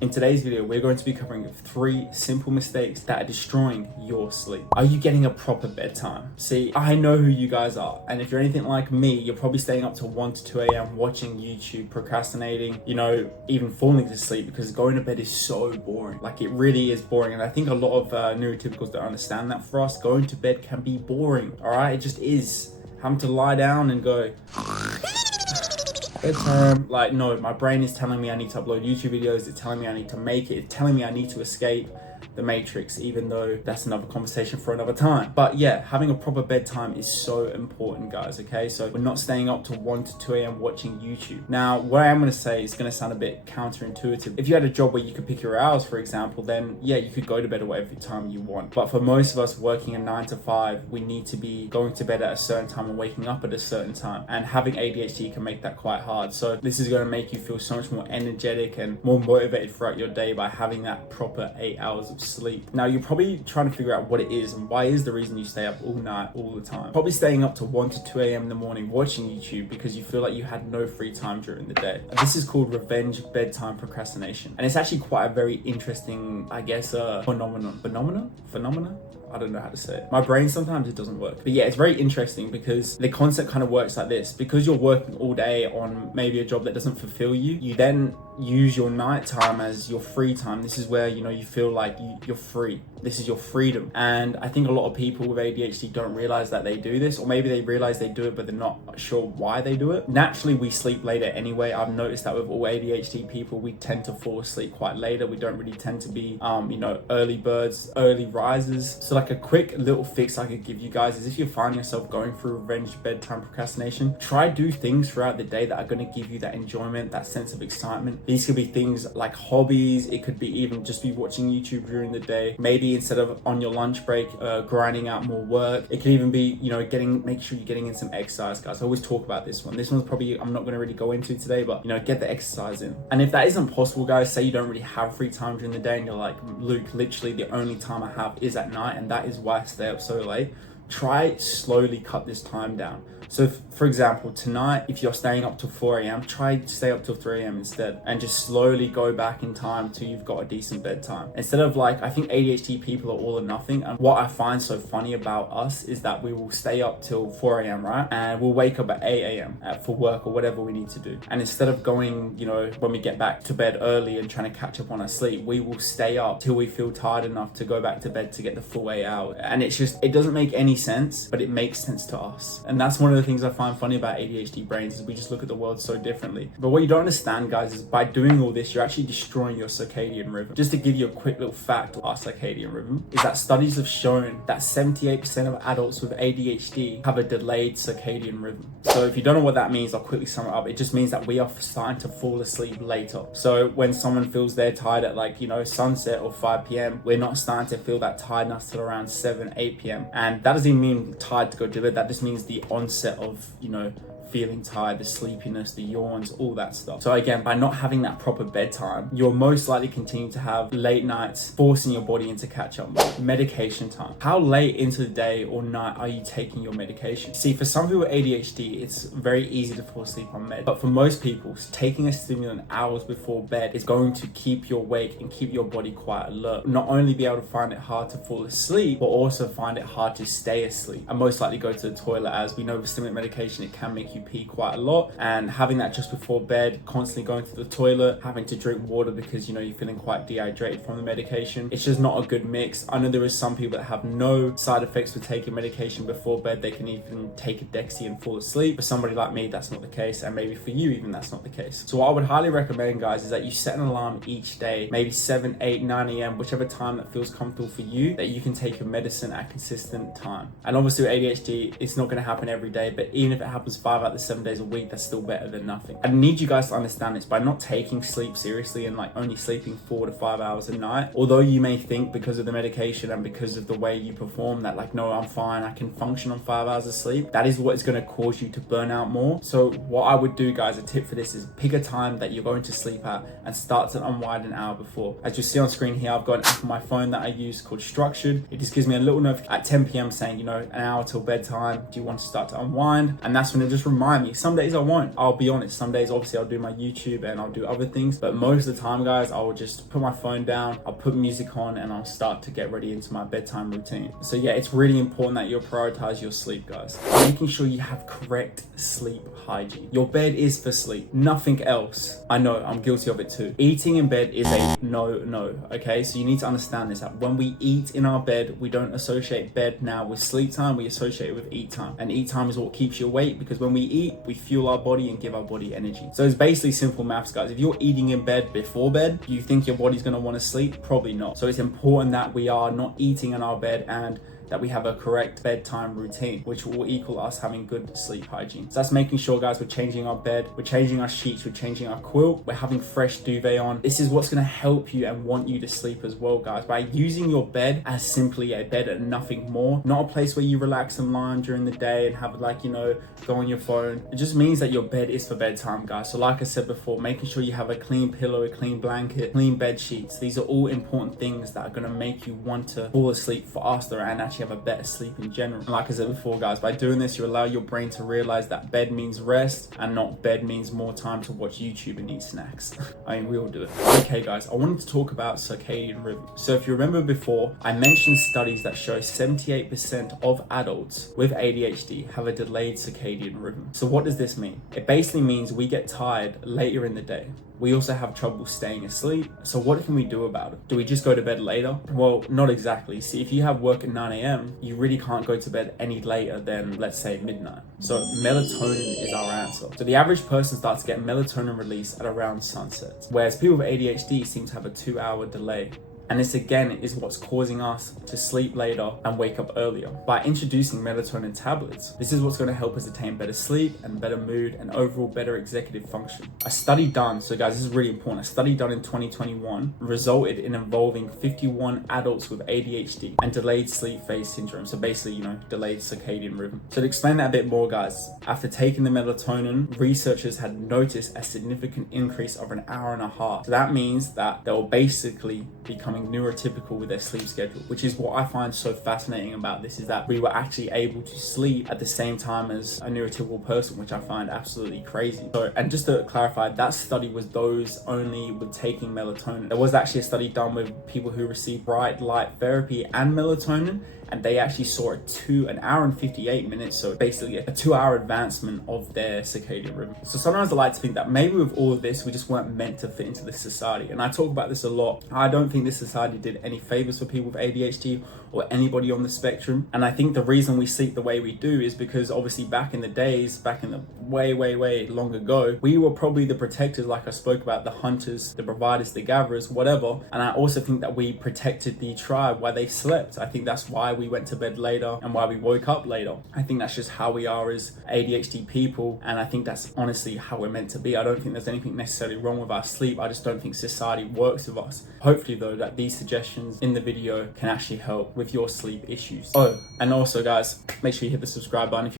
In today's video, we're going to be covering 3 simple mistakes that are destroying your sleep. Are you getting a proper bedtime? See, I know who you guys are, and if you're anything like me, you're probably staying up till 1 to 2 a.m. watching YouTube, procrastinating, even falling to sleep because going to bed is so boring. Like, it really is boring, and I think a lot of neurotypicals don't understand that. For us, going to bed can be boring, all right? It just is. Having to lie down and go bedtime. Like, no, my brain is telling me I need to upload YouTube videos. It's telling me I need to make it. It's telling me I need to escape the matrix, even though that's another conversation for another time. But yeah, having a proper bedtime is so important, guys. Okay, so we're not staying up till 1 to 2 a.m. watching YouTube. Now, what I am going to say is going to sound a bit counterintuitive. If you had a job where you could pick your hours, for example, then yeah, you could go to bed at whatever time you want. But for most of us working a 9 to 5, we need to be going to bed at a certain time and waking up at a certain time, and having ADHD can make that quite hard. So this is going to make you feel so much more energetic and more motivated throughout your day by having that proper 8 hours of sleep. Now, you're probably trying to figure out what it is and why is the reason you stay up all night, all the time. Probably staying up to 1 to 2 a.m. in the morning watching YouTube because you feel like you had no free time during the day. This is called revenge bedtime procrastination. And it's actually quite a very interesting, I guess, phenomenon. I don't know how to say it. My brain, sometimes it doesn't work. But yeah, it's very interesting because the concept kind of works like this. Because you're working all day on maybe a job that doesn't fulfill you, you then use your nighttime as your free time. This is where, you feel like you're free. This is your freedom. And I think a lot of people with ADHD don't realize that they do this, or maybe they realize they do it, but they're not sure why they do it. Naturally, we sleep later anyway. I've noticed that with all ADHD people, we tend to fall asleep quite later. We don't really tend to be, early birds, early risers. So like a quick little fix I could give you guys is if you're finding yourself going through revenge bedtime procrastination, try do things throughout the day that are going to give you that enjoyment, that sense of excitement. These could be things like hobbies. It could be even just be watching YouTube during the day. Maybe instead of on your lunch break, grinding out more work. It could even be, make sure you're getting in some exercise, guys. I always talk about this one. This one's probably, I'm not going to really go into today, but get the exercise in. And if that isn't possible, guys, say you don't really have free time during the day and you're like, Luke, literally the only time I have is at night, and that is why I stay up so late. Try slowly cut this time down. So for example, tonight, if you're staying up till 4 a.m., try to stay up till 3 a.m. instead, and just slowly go back in time till you've got a decent bedtime. Instead of I think ADHD people are all or nothing. And what I find so funny about us is that we will stay up till 4 a.m., right? And we'll wake up at 8 a.m. For work or whatever we need to do. And instead of going, when we get back to bed early and trying to catch up on our sleep, we will stay up till we feel tired enough to go back to bed to get the full 8 hours. And it doesn't make any sense, but it makes sense to us. And that's one of the things I find funny about ADHD brains is we just look at the world so differently. But what you don't understand, guys, is by doing all this, you're actually destroying your circadian rhythm. Just to give you a quick little fact of our circadian rhythm is that studies have shown that 78% of adults with ADHD have a delayed circadian rhythm. So if you don't know what that means, I'll quickly sum it up. It just means that we are starting to fall asleep later. So when someone feels they're tired at sunset or 5 p.m., we're not starting to feel that tiredness till around 7, 8 p.m. And that doesn't even mean tired to go to bed. That just means the onset of feeling tired, the sleepiness, the yawns, all that stuff. So again, by not having that proper bedtime, you'll most likely continue to have late nights, forcing your body into catch-up mode. Medication time. How late into the day or night are you taking your medication? See, for some people with ADHD, it's very easy to fall asleep on med. But for most people, taking a stimulant hours before bed is going to keep you awake and keep your body quite alert. Not only be able to find it hard to fall asleep, but also find it hard to stay asleep. And most likely go to the toilet. As we know with stimulant medication, it can make you pee quite a lot, and having that just before bed, constantly going to the toilet, having to drink water because you're feeling quite dehydrated from the medication, it's just not a good mix. I know there is some people that have no side effects with taking medication before bed. They can even take a Dexy and fall asleep. For somebody like me, that's not the case, and maybe for you even that's not the case. So what I would highly recommend, guys, is that you set an alarm each day, maybe 7, 8, 9 a.m., whichever time that feels comfortable for you, that you can take your medicine at consistent time. And obviously with ADHD, it's not going to happen every day, but even if it happens 5 out of the 7 days a week, that's still better than nothing. I need you guys to understand this. By not taking sleep seriously and only sleeping 4 to 5 hours a night, although you may think because of the medication and because of the way you perform that no, I'm fine, I can function on 5 hours of sleep, that is what is going to cause you to burn out more. So what I would do, guys, a tip for this is pick a time that you're going to sleep at and start to unwind an hour before. As you see on screen here, I've got an app on my phone that I use called Structured. It just gives me a little note at 10 p.m. saying, an hour till bedtime, do you want to start to unwind? And that's when it just reminds remind me. Some days I won't, I'll be honest. Some days obviously I'll do my YouTube and I'll do other things, but most of the time, guys, I will just put my phone down, I'll put music on, and I'll start to get ready into my bedtime routine. So yeah, it's really important that you prioritize your sleep, guys. Making sure you have correct sleep hygiene. Your bed is for sleep, nothing else. I know, I'm guilty of it too. Eating in bed is a no, okay? So you need to understand this, that when we eat in our bed, we don't associate bed now with sleep time, we associate it with eat time. And eat time is what keeps you awake, because when we eat, we fuel our body and give our body energy. So it's basically simple maths, guys. If you're eating in bed before bed, do you think your body's gonna wanna sleep? Probably not. So it's important that we are not eating in our bed and that we have a correct bedtime routine, which will equal us having good sleep hygiene. So that's making sure, guys, we're changing our bed, we're changing our sheets, we're changing our quilt, we're having fresh duvet on. This is what's gonna help you and want you to sleep as well, guys, by using your bed as simply a bed and nothing more. Not a place where you relax and lie on during the day and have, like, you know, go on your phone. It just means that your bed is for bedtime, guys. So like I said before, making sure you have a clean pillow, a clean blanket, clean bed sheets. These are all important things that are gonna make you want to fall asleep faster and actually have a better sleep in general. And like I said before, guys, by doing this, you allow your brain to realize that bed means rest and not bed means more time to watch YouTube and eat snacks. I mean, we all do it. Okay, guys, I wanted to talk about circadian rhythm. So if you remember before, I mentioned studies that show 78% of adults with ADHD have a delayed circadian rhythm. So what does this mean? It basically means we get tired later in the day. We also have trouble staying asleep. So what can we do about it? Do we just go to bed later? Well, not exactly. See, if you have work at 9 a.m., you really can't go to bed any later than, let's say, midnight. So melatonin is our answer. So the average person starts to get melatonin release at around sunset, whereas people with ADHD seem to have a 2-hour delay. And this again is what's causing us to sleep later and wake up earlier. By introducing melatonin tablets, this is what's going to help us attain better sleep and better mood and overall better executive function. A study done, so guys, this is really important, a study done in 2021 resulted in involving 51 adults with ADHD and delayed sleep phase syndrome. So basically, you know, delayed circadian rhythm. So to explain that a bit more, guys, after taking the melatonin, researchers had noticed a significant increase of an hour and a half. So that means that they will basically becoming neurotypical with their sleep schedule, which is what I find so fascinating about this, is that we were actually able to sleep at the same time as a neurotypical person, which I find absolutely crazy. So, and just to clarify, that study was those only with taking melatonin. There was actually a study done with people who received bright light therapy and melatonin, and they actually saw an hour and 58 minutes, so basically a 2-hour advancement of their circadian rhythm. So sometimes I like to think that maybe with all of this, we just weren't meant to fit into this society. And I talk about this a lot. I don't think this society did any favors for people with ADHD or anybody on the spectrum. And I think the reason we sleep the way we do is because obviously back in the days, back in the way long ago, we were probably the protectors, like I spoke about, the hunters, the providers, the gatherers, whatever. And I also think that we protected the tribe while they slept. I think that's why we went to bed later and why we woke up later. I think that's just how we are as ADHD people, and I think that's honestly how we're meant to be. I don't think there's anything necessarily wrong with our sleep. I just don't think society works with us. Hopefully though, that these suggestions in the video can actually help with your sleep issues. Oh, and also guys, make sure you hit the subscribe button if